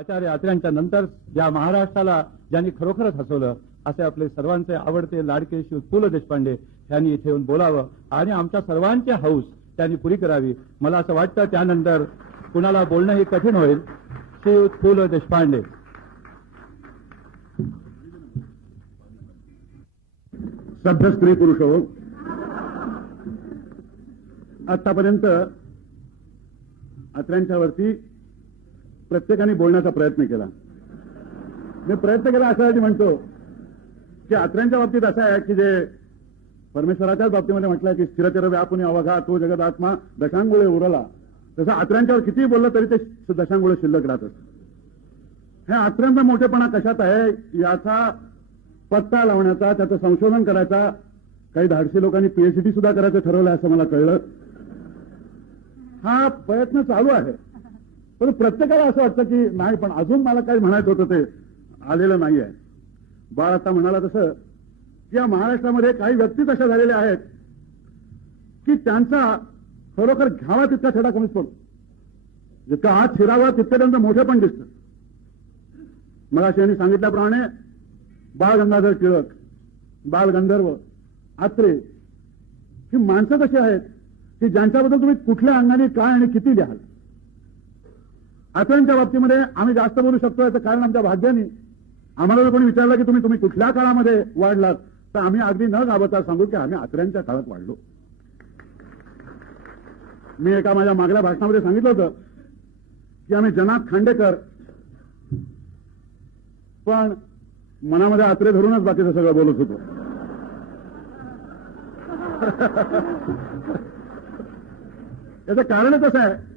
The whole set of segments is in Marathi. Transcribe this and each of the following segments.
आचार्य आत्र्यांच्या नंतर या महाराष्ट्राला ज्यांनी खरोखरच हसवलं असे आपले सर्वांचे आवडते लाडके शिव पु ल देशपांडे यांनी इथे येऊन बोलावं आणि आमच्या सर्वांचे हौस त्यांनी पुरी करावी. मला असं वाटतं त्यानंतर कुणाला बोलणं हे कठीण होईल. शिव पु ल देशपांडे. सभ्य स्त्री पुरुष हो. आतापर्यंत अत्र्यांच्या वरती प्रत्येकाने बोलण्याचा प्रयत्न केला. मी प्रयत्न केला अशासाठी म्हणतो की आत्र्यांच्या बाबतीत असं आहे की जे परमेश्वराच्याच बाबतीमध्ये म्हटलं की स्थिरचर व्यापुनी अवघा तो जगदात्मा दशांगुळे उरला. तसं आत्र्यांच्यावर कितीही बोललं तरी ते दशांगुळे शिल्लक राहत हे आत्र्यांचा मोठेपणा कशात आहे? याचा पत्ता लावण्याचा त्याचं संशोधन करायचा काही धाडशी लोकांनी पीएचडी सुद्धा करायचं ठरवलं असं मला कळलं. हा प्रयत्न चालू आहे. पण प्रत्येकाला असं वाटतं की नाही पण अजून मला काही म्हणायचं होतं ते आलेलं नाही आहे बाळ आता म्हणाला तसं की या महाराष्ट्रामध्ये काही व्यक्ती तशा झालेल्या आहेत की त्यांचा खरोखर घ्यावा तितका छडा कमीच पडतो. जितका हात शिरावा तितकं त्यांचं मोठे पण दिसतं. मला यांनी सांगितल्याप्रमाणे बाळ गंगाधर टिळक बाळ गंधर्व आत्रे ही माणसं कशी आहेत की ज्यांच्याबद्दल तुम्ही कुठल्या अंगाने काय आणि किती लिहाल? आत्र्यांच्या बाबतीमध्ये आम्ही जास्त बोलू शकतो. याचं कारण आमच्या भाग्याने आम्हाला जर कोणी विचारलं की तुम्ही तुम्ही कुठल्या काळामध्ये वाढलात तर आम्ही अगदी न घाबरता सांगू की आम्ही आत्र्यांच्या काळात वाढलो. मी एका माझ्या मागल्या भाषणामध्ये सांगितलं होतं की आम्ही जनात खांडेकर पण मनामध्ये आत्रे धरूनच बाकीचं सगळं बोलत होतो. याचं कारणच असं आहे?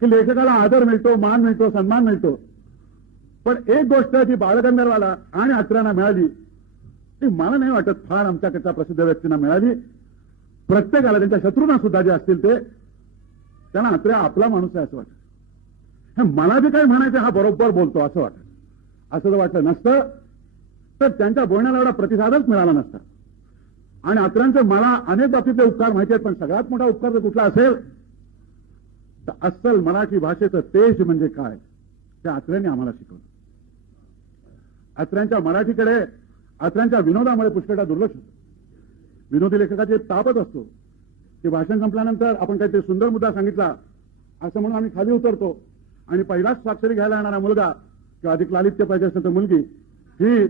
की लेखकाला आदर मिळतो मान मिळतो सन्मान मिळतो. पण एक गोष्ट जी बाळगंधर्वाला आणि अत्र्यांना मिळाली ती मला नाही वाटत फार आमच्याकडच्या प्रसिद्ध व्यक्तींना मिळाली. प्रत्येकाला त्यांच्या शत्रूंना सुद्धा जे असतील ते त्यांना अत्र्या आपला माणूस आहे असं वाटतं. हे मला जे काही म्हणायचं हा बरोबर बोलतो असं वाटत. असं जर वाटलं नसतं तर त्यांच्या बोलण्याला एवढा प्रतिसादच मिळाला नसता. आणि अत्र्यांचे मला अनेक बाबतीतले उपकार माहिती आहेत पण सगळ्यात मोठा उपकार जर कुठला असेल तर अस्सल मराठी भाषेचं तेज म्हणजे काय? ते अत्र्यांनी आम्हाला शिकवलं. अत्र्यांच्या मराठीकडे अत्र्यांच्या विनोदामुळे पुष्कळा दुर्लक्ष होतं. विनोदी लेखकाचे एक तापच असतो. की भाषण संपल्यानंतर आपण काहीतरी सुंदर मुद्दा सांगितला असं म्हणून आम्ही खाली उतरतो. आणि पहिलाच स्वाक्षरी घ्यायला येणारा मुलगा किंवा अधिक लालित्य पाहिजे असेल तर मुलगी ही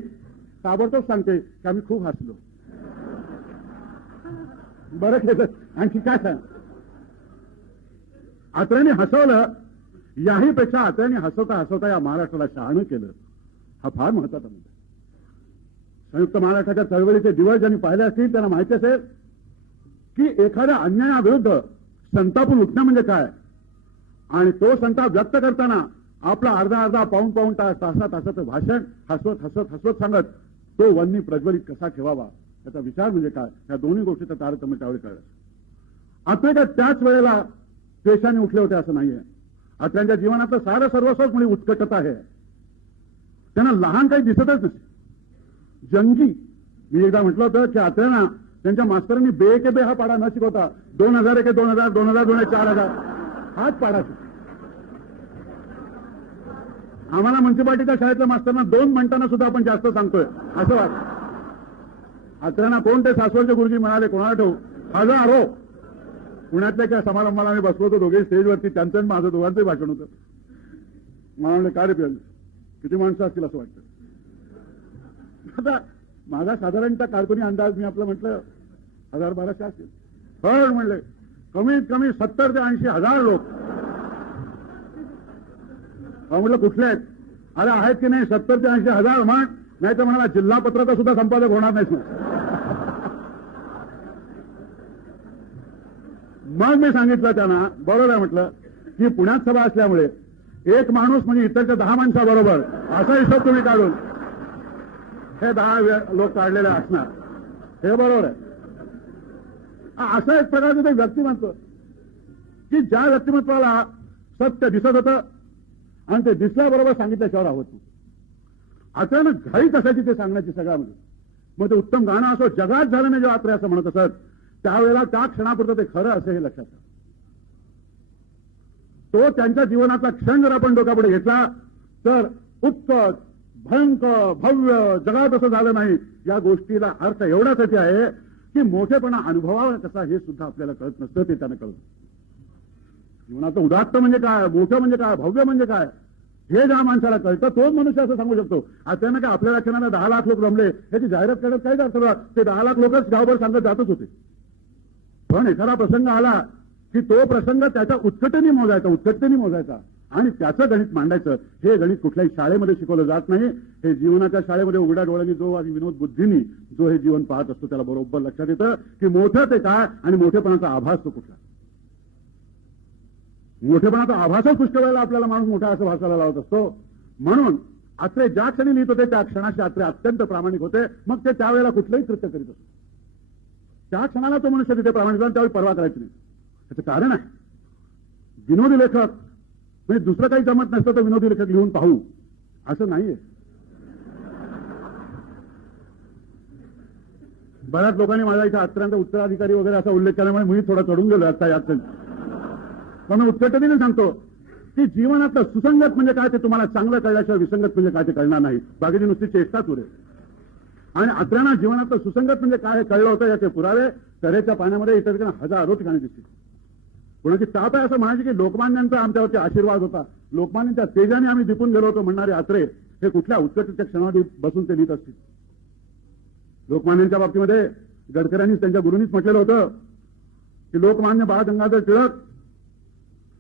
ताबडतोब सांगते की आम्ही खूप हसलो. बरं केलं. आणखी काय सांग? आत्र्याने हसवलं याही पेक्षा आत्र्याने हसवता हसवता या महाराष्ट्राला शहाणं केलं. हा फार महत्त्वाचा मुद्दा संयुक्त महाराष्ट्राच्या चळवळीचे दिवस ज्यांनी पाहिले असतील त्यांना माहिती असेल की एखाद्या अन्यायाविरुद्ध संतापून उठणं म्हणजे काय? आणि तो संताप व्यक्त करताना आपला अर्धा अर्धा पाऊन पाऊन तास तासा तासाचं भाषण हसवत हसवत हसवत सांगत तो वन्नी प्रज्वलित कसा ठेवावा? त्याचा विचार म्हणजे काय? या दोन्ही गोष्टीचं तारतम्य त्यावेळी कळलं. आता का त्याच वेळेला द्वेषाने उठले होते असं नाहीये. आत्र्यांच्या जीवनातलं सारं सर्वस्वच म्हणजे उत्कटत आहे. त्यांना लहान काही दिसतच नसे जंगी मी एकदा म्हटलं होतं की आत्र्यांना त्यांच्या मास्तरांनी बे के बे हा पाडा न शिकवता दोन हजार एक दोन हजार दोन हजार दोन चार हजार हाच पाडा आम्हाला म्युन्सिपाल्टीच्या शाळेतल्या मास्तरांना दोन म्हणताना सुद्धा आपण जास्त सांगतोय. असं वाटतं. आत्र्यांना कोण ते सासवडचे गुरुजी म्हणाले कोणाला ठेवू? हजारो पुण्यातल्या एका समारंभाला आम्ही बसलो होतो दोघे. स्टेजवरती त्यांचं आणि माझं दोघांचंही भाषण होतं. मला म्हणलं काय रे किती माणसं असतील असं वाटतं? आता माझा साधारणतः काल्पनिक अंदाज मी आपलं म्हटलं हजार बाराशे असतील पण म्हणले. कमीत कमी सत्तर ते ऐंशी हजार लोक. म्हटलं कुठले आहेत? अरे आहेत की नाही सत्तर ते ऐंशी हजार म्हण. नाही तर म्हणाला जिल्हा पत्राचा सुद्धा संपादक होणार नाही मग मी सांगितलं त्यांना बरोबर आहे म्हटलं की पुण्यात सभा असल्यामुळे एक माणूस म्हणजे इतरच्या दहा माणसाबरोबर असा हिशोब तुम्ही काढून हे दहा लोक काढलेले असणार. हे बरोबर आहे. असं एक प्रकारचं ते व्यक्तिमत्व की ज्या व्यक्तिमत्वाला सत्य दिसत होतं आणि ते दिसल्याबरोबर सांगितल्याशिवाय आहोत अचानक घाई असायची ते सांगण्याची सगळ्यामध्ये. मग ते उत्तम गाणं असो जगात झालं नाही जेव्हा असं म्हणत असत त्यावेळेला त्या क्षणापुरतं ते खरं असं हे लक्षात तो त्यांच्या जीवनाचा क्षण जर आपण डोक्यापुढे घेतला तर उत्कट भयंकर भव्य जगात असं झालं नाही. या गोष्टीला अर्थ एवढ्यासाठी आहे की मोठेपणा अनुभवावा कसा हे सुद्धा आपल्याला कळत नसतं ते त्यानं कळत जीवनाचं उदात्त म्हणजे काय? मोठं म्हणजे काय? भव्य म्हणजे काय? हे ज्या माणसाला कळतं तोच मनुष्य असं सांगू शकतो. अचानक आपल्या क्षणाला दहा लाख लोक रमले याची जाहिरात करण्यात काहीच अर्थ ते दहा लाख लोकच गावभर सांगत जातच होते. पण एखादा प्रसंग आला की तो प्रसंग त्याच्या उत्कटनी मोजायचा उत्कटनी मोजायचा. आणि त्याचं गणित मांडायचं. हे गणित कुठल्याही शाळेमध्ये शिकवलं जात नाही. हे जीवनाच्या शाळेमध्ये उघड्या डोळ्यांनी जो आणि विनोद बुद्धीनी जो हे जीवन पाहत असतो त्याला बरोबर लक्षात येतं की मोठं ते काय आणि मोठेपणाचा आभास तो कुठला. मोठेपणाचा आभासच पुष्कळ वेळेला आपल्याला माणूस मोठा असं भासायला लावत असतो. म्हणून अत्रे ज्या क्षणी लिहित होते त्या क्षणाशी अत्रे अत्यंत प्रामाणिक होते. मग ते त्यावेळेला कुठलंही कृत्य करीत असतो. त्या क्षणाला तो मनुष्य तिथे प्रामाणिक झाला त्यावेळी परवा करायची नाही. त्याचं कारण आहे. विनोदी लेखक म्हणजे दुसरं काही जमत नसतं तर विनोदी लेखक लिहून पाहू. असं नाहीये. बऱ्याच लोकांनी मला इथं आत्र्यांचा उत्तराधिकारी वगैरे असा उल्लेख केल्यामुळे मी थोडा चढून गेलो आता यात. पण मी उत्कटतेने सांगतो की जीवनातलं सुसंगत म्हणजे काय ते तुम्हाला चांगलं कळल्याशिवाय विसंगत म्हणजे काय ते कळणार नाही. बाकीची नुसती चेष्टाच उरेल आणि अत्र्यांना जीवनातलं सुसंगत म्हणजे काय हे कळलं होतं याचे पुरावे तऱ्हेच्या पाण्यामध्ये इतर ठिकाणी हजारो ठिकाणी दिसतील. कोणाची ताप आहे असं म्हणायचे की लोकमान्यांचा आमच्यावरती आशीर्वाद होता. लोकमान्यांच्या तेजाने आम्ही दिपून गेलो होतो म्हणणारे आत्रे हे कुठल्या उत्कटच्या क्षणामध्ये बसून ते लिहित असतील. लोकमान्यांच्या बाबतीमध्ये गडकऱ्यांनी त्यांच्या गुरुंनीच म्हटलेलं होतं की लोकमान्य बाळ गंगाधर टिळक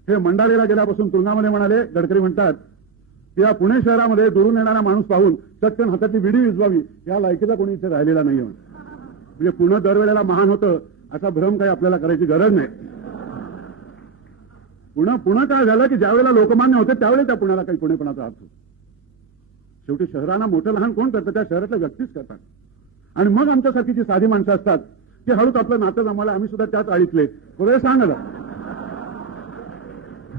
हे मंडालेला गेल्यापासून तुरुंगामध्ये म्हणाले गडकरी म्हणतात या पुणे शहरामध्ये दुरून येणारा माणूस पाहून चटकन हाताची विडी विजवावी या लायकीचा कोणी इथे राहिलेला नाही म्हणजे पुणे दरवेळेला महान होतं असा भ्रम काही आपल्याला करायची गरज नाही. पुणे पुणे काय झालं की ज्यावेळेला लोकमान्य होते त्यावेळी त्या पुण्याला काही पुणेपणाचा अर्थ होतो. शेवटी शहरांना मोठं लहान कोण करतं त्या शहरातल्या व्यक्तीच करतात. आणि मग आमच्यासारखी जी साधी माणसं असतात ते हळूच आपलं नातं जमायला आम्ही सुद्धा त्याच आळीतले. थोडं सांगा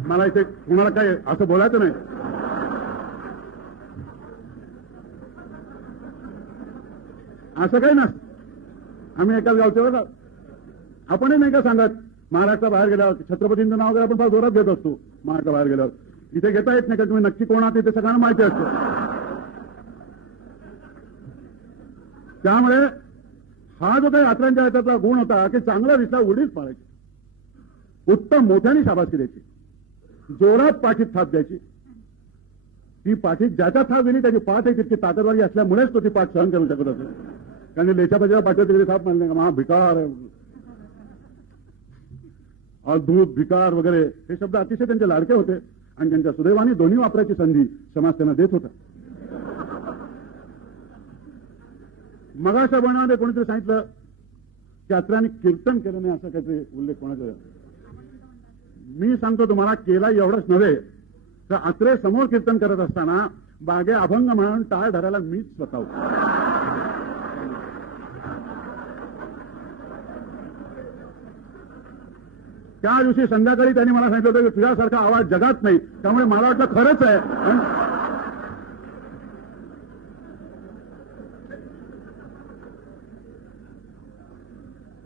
मला इथे कुणाला काय असं बोलायचं नाही. असं काही नसतं आम्ही एकाच गावचे बघा आपणही नाही का सांगत महाराष्ट्राबाहेर गेल्यावर छत्रपतींचं नाव वगैरे आपण फार जोरात घेत असतो महाराष्ट्रा बाहेर गेल्यावर. इथे घेता येत नाही का? तुम्ही नक्की कोण आहात ते सगळ्यांना माहिती असतं. त्यामुळे हा जो काही यात्रांच्या याच्यातला गुण होता की चांगला दिसला उडीच पाळायची. उत्तम मोठ्याने शाबासकी द्यायची. जोरात पाठीत थाप द्यायची. ती पाठी ज्याच्या थाप गेली त्याची पाठ आहे तितकी ताकदवारी असल्यामुळेच तो ती पाठ सहन करू शकत असेल कारण लेच्या पाठीला पाठवत तिकडे थाप म्हणले का? महा भिकार. अद्भुत भिकार वगैरे हे शब्द अतिशय त्यांचे लाडके होते. आणि त्यांच्या सुदैवाने दोन्ही वापरायची संधी समाज त्यांना देत होता. मगाशा बनवाने कोणीतरी सांगितलं की अत्राने कीर्तन केलं नाही असा काहीतरी उल्लेख कोणाचा? मी सांगतो तुम्हाला केला एवढंच नव्हे तर अत्रे समोर कीर्तन करत असताना बागे अभंग म्हणून टाळ धरायला मीच स्वतः त्या दिवशी संध्याकाळी त्यांनी मला सांगितलं होतं की तुझ्यासारखा आवाज जगात नाही त्यामुळे मला वाटलं खरंच आहे.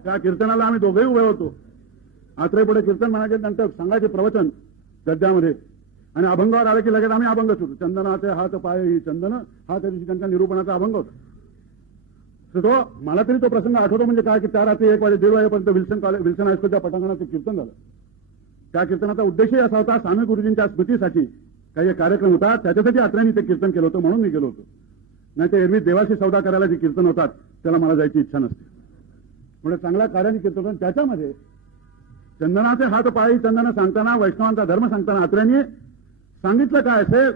त्या कीर्तनाला आम्ही दोघेही उभे होतो. आत्रे पुढे कीर्तन म्हणायचे नंतर सांगायचे प्रवचन गद्यामध्ये. आणि अभंगावर आलं की लगेच आम्ही अभंग सुरू. चंदनाचे हात पाय चंदन हा त्या दिवशी त्यांच्या निरूपणाचा अभंग होता. तो मला तरी तो प्रसंग आठवतो म्हणजे काय की त्या रात्री एक वाजे दीड वाजेपर्यंत विल्सन कॉलेज विल्सन हायस्कूलच्या पटांगणाचं कीर्तन झालं. त्या कीर्तनाचा उद्देशही असा होता स्वामी गुरुजींच्या स्मृतीसाठी काही कार्यक्रम होता त्याच्यासाठी आत्र्यांनी ते कीर्तन केलं होतं म्हणून मी गेलो होतो. नाही तर एरवी देवाशी सौदा करायला जे कीर्तन होतात त्याला मला जायची इच्छा नसते. म्हणजे चांगल्या कार्याने कीर्तन होतं. त्याच्यामध्ये चंदनाचे हात पाळी चंदन सांगताना वैष्णवांचा धर्म सांगताना आत्र्यांनी सांगितलं काय असेल?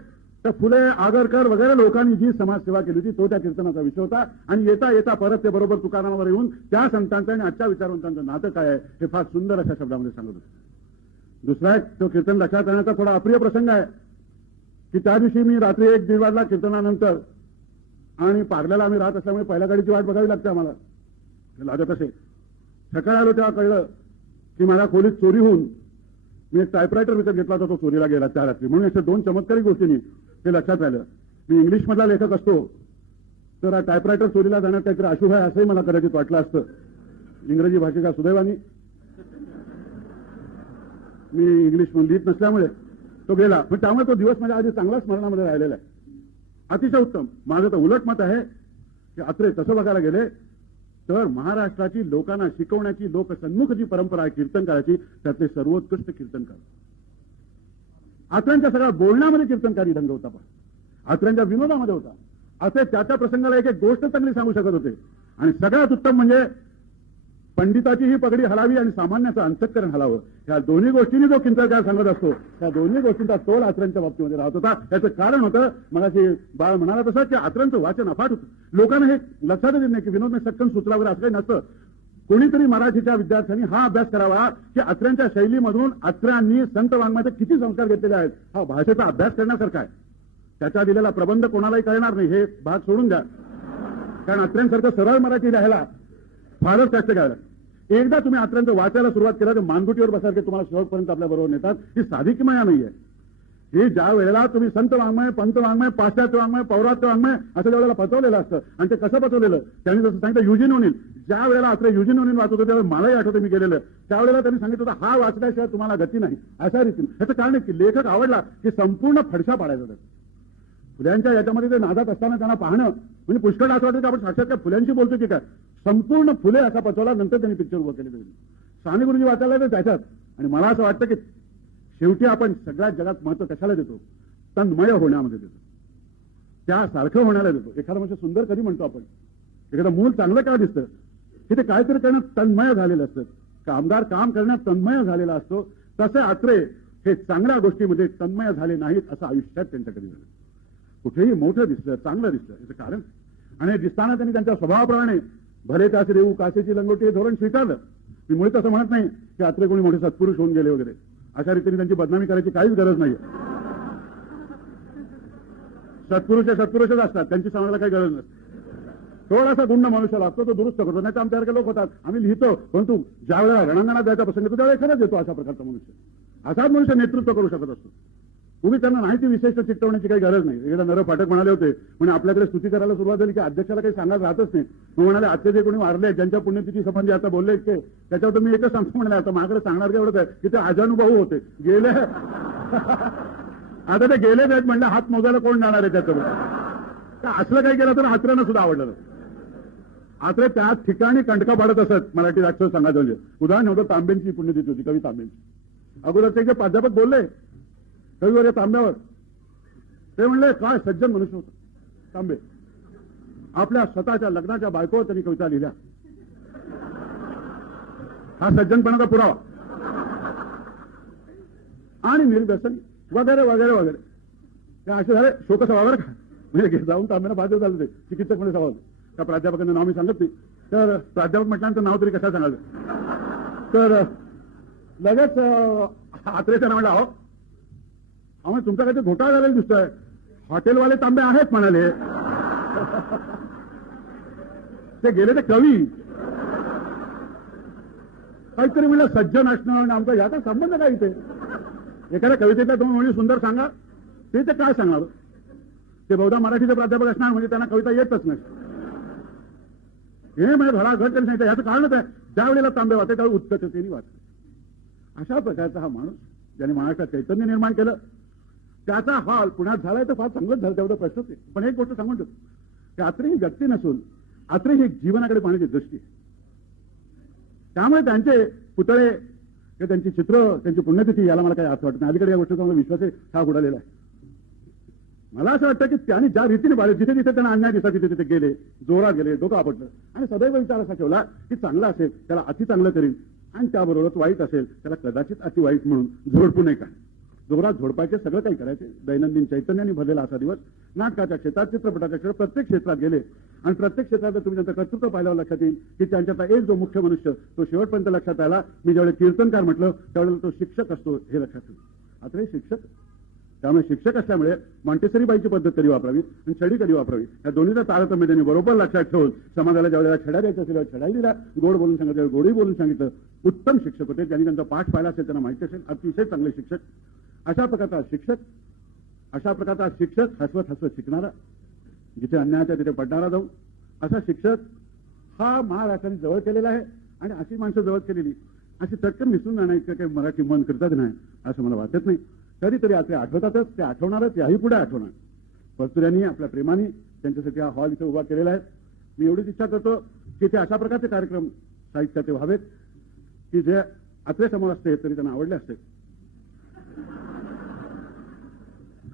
तर फुले आगरकर वगैरे लोकांनी जी समाजसेवा केली होती तो त्या कीर्तनाचा विषय होता. आणि येता येता परत ते बरोबर तुकारामावर येऊन त्या संतांचं आणि आजच्या विचारवंतांचं नातं काय आहे हे फार सुंदर अशा शब्दामध्ये सांगत होते. दुसरा एक तो कीर्तन लक्षात आणण्याचा थोडा अप्रिय प्रसंग आहे की त्या दिवशी मी रात्री एक दीड वाजला कीर्तनानंतर आणि पार्ल्याला आम्ही राहत असल्यामुळे पहिल्या गाडीची वाट बघावी लागते आम्हाला. लागत असे. सकाळी आलो तेव्हा कळलं की माझ्या खोलीत चोरी होऊन मी एक टायपरायटर विकत घेतला होता तो चोरीला गेला त्या रात्री. म्हणून अशा दोन चमत्कारी गोष्टींनी ते लक्षात आलं मी इंग्लिशमधला लेखक असतो. तर हा टायपरायटर चोरीला जाण्यात काहीतरी अशुभ आहे असंही मला कदाचित वाटलं असतं. इंग्रजी भाषेच्या सुदैवानी. मी इंग्लिश लिहित नसल्यामुळे तो गेला. पण त्यामुळे तो दिवस माझ्या आधी चांगला स्मरणामध्ये राहिलेला आहे. अतिशय उत्तम. माझं तर उलट मत आहे की अत्रे तसं बघायला गेले तर महाराष्ट्राची लोकांना शिकवण्याची लोकसन्मुख जी परंपरा आहे कीर्तनकाराची त्यातले सर्वोत्कृष्ट कीर्तनकार. आत्र्यांच्या सगळ्या बोलण्यामध्ये कीर्तनकारी ढंग होता पण. आत्र्यांच्या विनोदामध्ये होता. असे त्या त्या प्रसंगाला एक एक गोष्ट चांगली सांगू शकत होते. आणि सगळ्यात उत्तम म्हणजे पंडिताची ही पगडी हलावी आणि सामान्याचं अंतकरण हलावं ह्या दोन्ही गोष्टींनी जो किंचरकार सांगत असतो त्या दोन्ही गोष्टींचा तोल आचरणच्या बाबतीमध्ये राहत होता. याचं कारण होतं मगाशी बाळ म्हणाला तसं की आचरणचं वाचन अफाट होतं. लोकांना हे लक्षात येत नाही की विनोदने सक्षम सुचला असं काही नसतं. कोणीतरी मराठीच्या विद्यार्थ्यांनी हा अभ्यास करावा की अत्र्यांच्या शैलीमधून अत्र्यांनी संत वाङ्मयाचे किती संस्कार घेतलेले आहेत. हा भाषेचा अभ्यास करण्यासारखा आहे. त्याचा दिलेला प्रबंध कोणालाही कळणार नाही. हे भाग सोडून द्या. कारण अत्र्यांसारखं सरळ मराठी लिहायला फारच कष्ट घ्यायला एकदा तुम्ही अत्र्यांचं वाचायला सुरुवात केला तर मानगुटीवर बसाल तुम्हाला शेवटपर्यंत आपल्या बरोबर नेतात. ही साधी किमया नाहीये. हे ज्या वेळेला तुम्ही संत वाङ्मय पंत वाङ्मय पाश्चात्य वाङ्मय पौरात्य वाङ्मय असं ज्या वेळेला पचवलेलं असतं आणि ते कसं पचवलेलं त्यांनी जसं सांगितलं युजिन ओनील ज्या वेळेला अत्रे युजिन ओनील वाचत होते त्यावेळेला मलाही आठवतं मी गेलेलं त्यावेळेला त्यांनी सांगितलं होतं हा वाचल्याशिवाय तुम्हाला गती नाही. अशा रीतीने. याचं कारण आहे की लेखक आवडला की संपूर्ण फडशा पाडायचा त्याचा फुल्यांच्या याच्यामध्ये ते नादात असताना त्यांना पाहणं म्हणजे पुष्कळ असं वाटतं की आपण साक्षात काय फुल्यांशी बोलतो की काय? संपूर्ण फुले असा पचवला नंतर त्यांनी पिक्चर उभं केले त्यांनी साने गुरुजी वाचायला तर त्याच्यात. आणि मला असं वाटतं की शेवटी आपण सगळ्यात जगात महत्त्व कशाला देतो? तन्मय होण्यामध्ये देतो. त्यासारखं होण्याला देतो. एखादा म्हणजे सुंदर कधी म्हणतो आपण? एखादं मूल चांगलं काय दिसतं? की ते काहीतरी करणं तन्मय झालेलं असतं. कामगार काम करण्यात तन्मय झालेला असतो. तसे आत्रे हे चांगल्या गोष्टीमध्ये तन्मय झाले नाहीत असं आयुष्यात त्यांच्याकडे झालं. कुठेही मोठं दिसलं चांगलं दिसलं याचं कारण आणि दिसताना त्यांनी त्यांच्या स्वभावाप्रमाणे भले त्याचे देऊ कासेची लंगोटी हे धोरण स्वीकारलं. मी मुळे तसं म्हणत नाही की आत्रे कोणी मोठे सत्पुरुष होऊन गेले वगैरे. अशा रीतीने त्यांची बदनामी करायची काहीच गरज नाही सत्पुरुष सत्पुरुषच असतात त्यांची सांगायला काही गरज नसते. थोडासा गुंड मनुष्य लागतो तो दुरुस्त करतो नाही तर आमच्यासारखे लोक होतात. आम्ही लिहितो परंतु ज्या वेळेला रणांगणात द्यायचा प्रसंग येतो त्यावेळेला खरंच येतो अशा प्रकारचा मनुष्य. असाच मनुष्य नेतृत्व करू शकत असतो. उभी त्यांना माहिती विशेष चिकटवण्याची काही गरज नाही. एकदा नर फाटक म्हणाले होते. म्हणजे आपल्याकडे स्तुती करायला सुरुवात झाली की अध्यक्षाला काही सांगायला राहतच नाही. मग म्हणाले आजचे जे कोणी वारले ज्यांच्या पुण्यतिथी संबंधी आता बोलले ते त्याच्यावर मी एकच सांगतो म्हणाले आता माझ्याकडे सांगणार काय एवढंच आहे की ते अजानुभाऊ होते. गेले. आता ते गेले नाहीत म्हणलं हात मोजायला कोण जाणार आहे त्याच्यावर? असलं काही केलं तर आचऱ्यांना सुद्धा आवडलं आत्रे त्या ठिकाणी कंटका पाडत असत मराठी राक्षस सांगायचं म्हणजे उदाहरण होतं तांबेंची पुण्यतिथी होती कवी तांबेंची. अगोदर ते जे प्राध्यापक बोलले रविवार या तांब्यावर. ते म्हणले काय सज्जन मनुष्य होत. तांबे आपल्या स्वतःच्या लग्नाच्या बायकोवर त्यांनी कविता लिहिल्या. हा सज्जनपणाचा पुरावा. आणि निर्दर्शन वगैरे वगैरे वगैरे. ते असे झाले शोकसभावर का? म्हणजे जाऊन तांब्याला बाधित झालं ते चिकित्सक म्हणजे सभा त्या प्राध्यापकांचं नाव मी सांगत नाही. तर प्राध्यापक म्हटल्यानंतर नाव तरी कसं सांगायचं? तर लगेच आत्रेच्या नावाला आहो. आम्हाला तुमचा काहीतरी घोटाळा झालेला दिसतोय. हॉटेलवाले तांबे आहेत म्हणाले. ते गेले ते कवी. काहीतरी म्हणलं सज्जन असणं आणि आमचा याचा संबंध काय इथे? एखाद्या कवितेतल्या दोन ओळी सुंदर सांगा. ते ते काय सांगावं ते बहुधा मराठीचे प्राध्यापक असणार म्हणजे त्यांना कविता येतच नाही. हे म्हणजे भला घट त्यांनी सांगितलं याचं कारणच आहे ज्या वेळेला तांबे वाचते त्यावेळी उत्कटतेने वाचते अशा प्रकारचा हा माणूस ज्याने महाराष्ट्रात चैतन्य निर्माण केलं त्याचा हाल पुण्यात झालाय तर फार चांगलंच झालं तेवढं प्रश्नच आहे पण एक गोष्ट सांगून ठेवतो. अत्रे ही व्यक्ती नसून अत्रे ही जीवनाकडे पाहण्याची दृष्टी आहे. त्यामुळे त्यांचे पुतळे किंवा त्यांची चित्र त्यांची पुण्यतिथी याला मला काही अर्थ वाटत नाही. अलीकडे या गोष्टीचा मला विश्वास हा उडालेला आहे. मला असं वाटतं की त्यांनी ज्या रीतीने पाहिले जिथे जिथे त्यांना अन्याय दिसला तिथे तिथे गेले जोरात गेले डोकं आपटलं. आणि सदैव विचार असा ठेवला की चांगला असेल त्याला अति चांगलं करीन. आणि त्याबरोबरच वाईट असेल त्याला कदाचित अति वाईट म्हणून झोडपू नये का? जोरात झोडपायचे सगळं काही करायचे. दैनंदिन चैतन्याने भरलेला असा दिवस नाटकाच्या क्षेत्रात चित्रपटाच्या क्षेत्रात प्रत्येक क्षेत्रात गेले. आणि प्रत्येक क्षेत्रात जर तुम्ही त्यांचं कर्तृत्व पाहिल्यावर लक्षात येईल की त्यांच्यातला एक जो मुख्य मनुष्य तो शेवटपर्यंत लक्षात आला मी ज्यावेळेस कीर्तनकार म्हटलं त्यावेळेला तो शिक्षक असतो हे लक्षात येईल आता हे शिक्षक त्यामुळे शिक्षक असल्यामुळे मॉन्टेसरीबाईची पद्धत कधी वापरावी आणि छडी कधी वापरावी? या दोन्हीचा तारतम्य त्यांनी बरोबर लक्षात ठेवून समाजाला ज्या वेळेला छडा द्यायच्या असेल छड्या दिला गोड बोलून सांगितलं गोडी बोलून सांगितलं. उत्तम शिक्षक होते. ज्यांनी त्यांचा पाठ पाहिला असेल त्यांना माहिती असेल. अतिशय चांगले शिक्षक. अशा प्रकारचा शिक्षक अशा प्रकारचा शिक्षक हसवत हसवत शिकणारा जिथे अन्यायाच्या तिथे पडणारा जाऊ असा शिक्षक हा महाराष्ट्राने जवळ केलेला आहे आणि अशी माणसं जवळ केलेली अशी चटकन मिसळून जाणार इतकं काही मराठी मन करतात नाही असं मला वाटत नाही. कधीतरी ते आठवतातच ते आठवणारच याही पुढे आठवणार. परतुऱ्यांनी आपल्या प्रेमाने त्यांच्यासाठी हा हॉल इथे उभा केलेला आहे. मी एवढीच इच्छा करतो की ते अशा प्रकारचे कार्यक्रम साहित्याचे व्हावेत की जे आपल्यासमोर असते तरी त्यांना आवडले असते.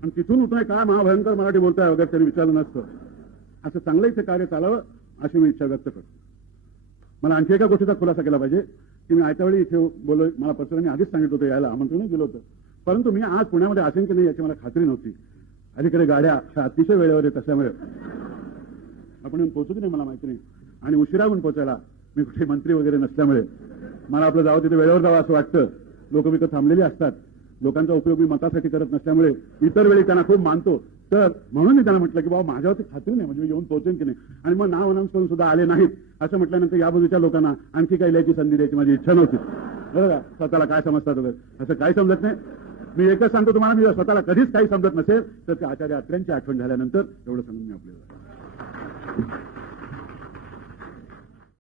आणि तिथून उठून काय महाभयंकर मराठी बोलताय वगैरे त्यांनी विचारलं नसतं. असं चांगलं इथे कार्य चालावं अशी मी इच्छा व्यक्त करतो. मला आणखी एका गोष्टीचा खुलासा केला पाहिजे की मी आयत्या वेळी इथे बोलो मला पत्रांनी आधीच सांगितलं होतं यायला आमंत्रणही दिलं होतं. परंतु मी आज पुण्यामध्ये असेन की नाही याची मला खात्री नव्हती. अलीकडे गाड्या अतिशय वेळेवर येत असल्यामुळे. आपण येऊन पोहोचू की नाही मला माहिती नाही. आणि उशिराहून पोचायला पोहोचायला मी कुठे मंत्री वगैरे नसल्यामुळे मला आपलं जावं तिथे वेळेवर जावं असं वाटतं. लोक विकत थांबलेली असतात. लोकांचा उपयोग मी मतासाठी करत नसल्यामुळे इतर वेळी त्यांना खूप मानतो. तर म्हणून मी त्यांना म्हटलं की बाबा माझ्यावरती खात्री नाही म्हणजे मी येऊन पोहोचेन की नाही? आणि मग नाव अनाऊन्स करून सुद्धा आले नाहीत. असं म्हटल्यानंतर या बाजूच्या लोकांना आणखी काही लिहायची संधी द्यायची माझी इच्छा नव्हती. बरोबर स्वतःला काय समजतात वगैरे? असं काही समजत नाही. मी एकच सांगतो तुम्हाला मी स्वतःला कधीच काही समजत नसेल तर त्या आचार्य अत्र्यांची आठवण झाल्यानंतर एवढं सांगून मी आपल्याला